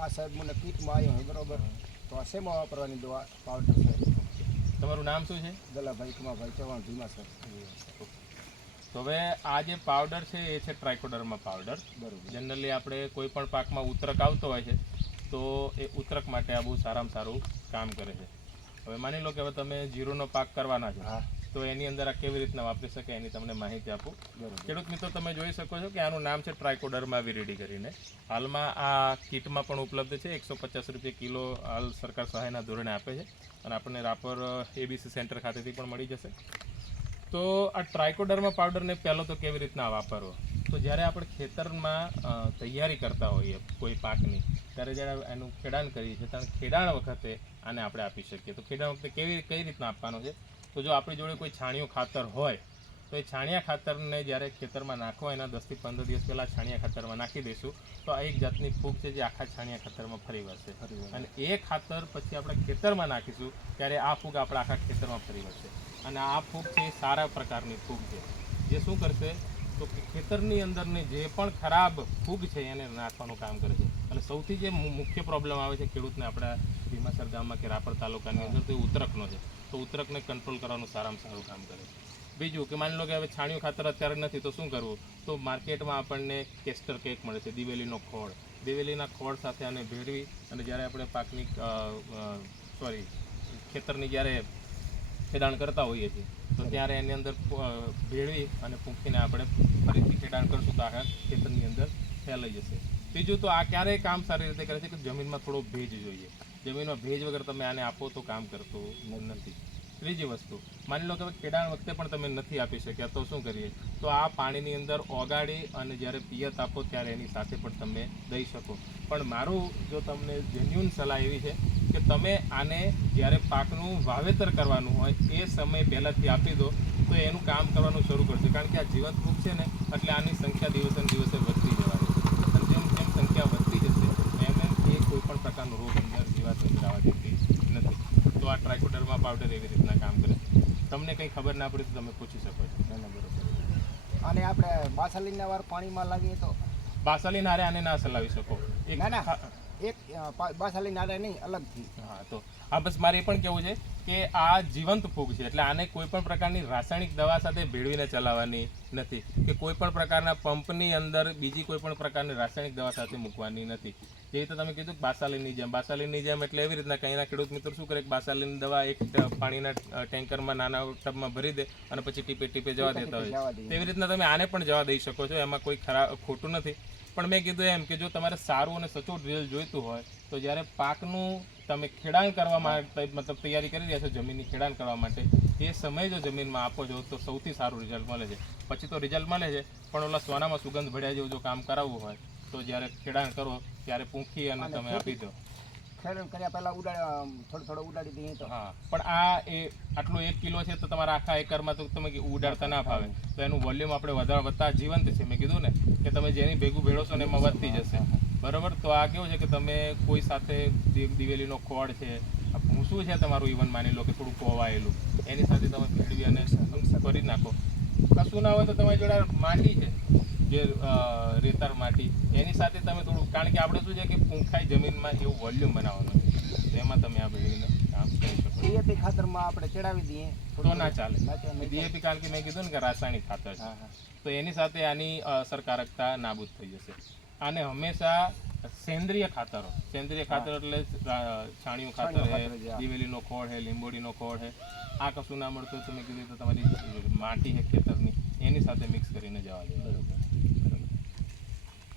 આ સાહેબ મને કીટમાં આવ્યો હોય બરોબર, તો આ શેમાં વાપરવાની દવા પાવડર સાહેબ? તમારું નામ શું છે? દલાભાઈ કમાભાઈ ચૌહાણ ભીમા સાહેબ. તો હવે આ જે પાવડર છે એ છે ટ્રાઇકોડર્મા પાવડર. બરોબર. જનરલી આપણે કોઈ પણ પાકમાં ઉતરક આવતો હોય છે તો એ ઉતરક માટે આ બહુ સારામાં સારું કામ કરે છે. હવે માની લો કે હવે તમે જીરુનો પાક કરવાના છો, હા તો એની અંદર આ કેવી રીતના વાપરી શકે એની તમને માહિતી આપું. બરોબર. ખેડૂત મિત્રો તમે જોઈ શકો છો કે આનું નામ છે ટ્રાઇકોડર્મા વિરિડી કરીને. હાલમાં આ કીટમાં પણ ઉપલબ્ધ છે. 150 રૂપિયા કિલો હાલ સરકાર સહાયના ધોરણે આપે છે અને આપણને રાપર એબીસી સેન્ટર ખાતેથી પણ મળી જશે. તો આ ટ્રાઇકોડર્મા પાવડરને પહેલો તો કેવી રીતના વાપરવો, તો જ્યારે આપણે ખેતરમાં તૈયારી કરતા હોઈએ કોઈ પાકની, ત્યારે જ્યારે એનું ખેડાણ કરીએ છીએ ત્યારે ખેડાણ વખતે આને આપણે આપી શકીએ. તો ખેડાણ વખતે કઈ રીતના આપવાનો છે, તો જો આપણી જોડે કોઈ છાણિયું ખાતર હોય તો એ છાણિયા ખાતરને જ્યારે ખેતરમાં નાખવા એના 10 થી 15 દિવસ પહેલાં છાણિયા ખાતરમાં નાખી દઈશું તો આ એક જાતની ફૂગ છે જે આખા છાણિયા ખાતરમાં ફરી વળશે. અને એ ખાતર પછી આપણે ખેતરમાં નાખીશું ત્યારે આ ફૂગ આપણા આખા ખેતરમાં ફરી વળશે. અને આ ફૂગ છે એ સારા પ્રકારની ફૂગ છે જે શું કરશે તો ખેતરની અંદરની જે પણ ખરાબ ફૂગ છે એને નાખવાનું કામ કરે છે. અને સૌથી જે મુખ્ય પ્રોબ્લેમ આવે છે ખેડૂતને આપણા ભીમાસર ગામમાં કે રાપર તાલુકાની અંદર તો એ ઉતરકનો છે. તો ઉતરકને કંટ્રોલ કરવાનું સારામાં સારું કામ કરે છે. બીજું કે માની લો કે હવે છાણિયું ખાતર અત્યારે નથી તો શું કરવું, તો માર્કેટમાં આપણને કેસ્ટર કેક મળે છે, દિવેલીનો ખોળ. દિવેલીના ખોળ સાથે આને ભેળવી અને જ્યારે આપણે પાકની ખેતરની જ્યારે ખેડાણ કરતા હોઈએ છીએ તો ત્યારે એની અંદર ભેળવી અને ફૂંકીને આપણે ફરીથી ખેડાણ કરશું તો આખા ખેતરની અંદર ફેલાઈ જશે. બીજું તો આ ક્યારેય કામ સારી રીતે કરે છે કે જમીનમાં થોડો ભેજ જોઈએ. જમીનમાં ભેજ વગર તમે આને આપો તો કામ કરતું નથી. ત્રીજી વસ્તુ, માની લો કે ખેડાણ વખતે પણ તમે નથી આપી શક્યા તો શું કરીએ, તો આ પાણીની અંદર ઓગાળી અને જ્યારે પિયત આપો ત્યારે એની સાથે પણ તમે દઈ શકો. પણ મારું જો તમને જેન્યુઅન સલાહ એવી છે કે તમે આને જ્યારે પાકનું વાવેતર કરવાનું હોય એ સમય પહેલાંથી આપી દો તો એનું કામ કરવાનું શરૂ કરશે. કારણ કે આ જીવંત ફૂગ છે ને એટલે આની સંખ્યા દિવસે ને દિવસે વધતી જવાની. અને જેમ જેમ સંખ્યા વધતી જશે એમ એમ એ કોઈ પણ પ્રકારનો રોગ અંદર જીવાત અંદર આવવા દેતી નથી. તો આ ટ્રાઇકોડર્મા પાવડર એવી રીતના કામ કરે છે. તમને કંઈ ખબર ના પડી તો તમે પૂછી શકો છો. બરોબર. અને આપણે બાસાલીના વાર પાણીમાં લાવીએ તો? બાસાલીન હારે આને ના ચલાવી શકો. ના એક બાસાલીન હારે નહીં, અલગથી. હા તો હા બસ મારે એ પણ કહેવું છે કે આ જીવંત ફૂગ છે એટલે આને કોઈ પણ પ્રકારની રાસાયણિક દવા સાથે ભેળવીને ચલાવવાની નથી કે કોઈ પણ પ્રકારના પંપની અંદર બીજી કોઈ પણ પ્રકારની રાસાયણિક દવા સાથે મૂકવાની નથી. જે રીતે તમે કીધું કે બાસાલીનની જેમ એટલે એવી રીતના કંઈના ખેડૂત મિત્રો શું કરે કે બાસાલીન દવા એક પાણીના ટેન્કરમાં નાના ટબમાં ભરી દે અને પછી ટીપે ટીપે જવા દેતા હોય. તેવી રીતના તમે આને પણ જવા દઈ શકો છો, એમાં કોઈ ખોટું નથી. પણ મેં કીધું એમ કે જો તમારે સારું અને સચોટ રિઝલ્ટ જોઈતું હોય તો જ્યારે પાકનું તમે ખેડાણ કરવા માટે મતલબ તૈયારી કરી રહ્યા છો જમીનની ખેડાણ કરવા માટે, એ સમય જો જમીનમાં આપો છો તો સૌથી સારું રિઝલ્ટ મળે છે. પછી તો રિઝલ્ટ મળે છે પણ ઓલા સોનામાં સુગંધ ભળ્યા જેવું જો કામ કરાવવું હોય તો જ્યારે ખેડાણ કરો ત્યારે પૂંખી અને તમે આપી દો. ખેડાણ કર્યા પહેલાં થોડો ઉડાડી દઈએ તો? હા, પણ આ આટલું 1 કિલો છે તો તમારા આખા એકરમાં તો તમે ઉડાડતા ના ફાવે. તો એનું વોલ્યુમ આપણે વધતા જીવંત છે. મેં કીધું ને કે તમે જેની ભેગું ભેળવશો ને એમાં વધતી જશે. બરાબર. તો આ કેવું છે કે તમે કોઈ સાથે દિવેલીનો ખોળ છે, ભૂસું છે તમારું, ઇવન માની લો કે થોડું કોવાયેલું, એની સાથે તમે ભેળવી અને કરી નાખો. કશું ના હોય તો તમારી જોડે માટી છે જે રેતાળ માટી, એની સાથે તમે થોડું, કારણ કે આપણે શું છે કે પૂંખાઈ જમીનમાં એવું વોલ્યુમ બનાવવાનું છે એમાં તમે આ ભેળવીને કામ કરી શકો. ડીએપી ખાતરમાં આપણે ચડાવી દઈએ તો ના ચાલે. ડીએપી કારણ કે મેં કીધું ને કે રાસાયણિક ખાતર છે તો એની સાથે આની અસરકારકતા નાબૂદ થઈ જશે. આને હંમેશા સેન્દ્રિય ખાતર એટલે છાણિયું ખાતર છે, દિવેલીનો ખોળ છે, લીંબોડીનો ખોળ છે, આ કશું ના મળતું તો મેં કીધું તો તમારી માટી છે ખેતરની એની સાથે મિક્સ કરીને જવા દે. બરાબર.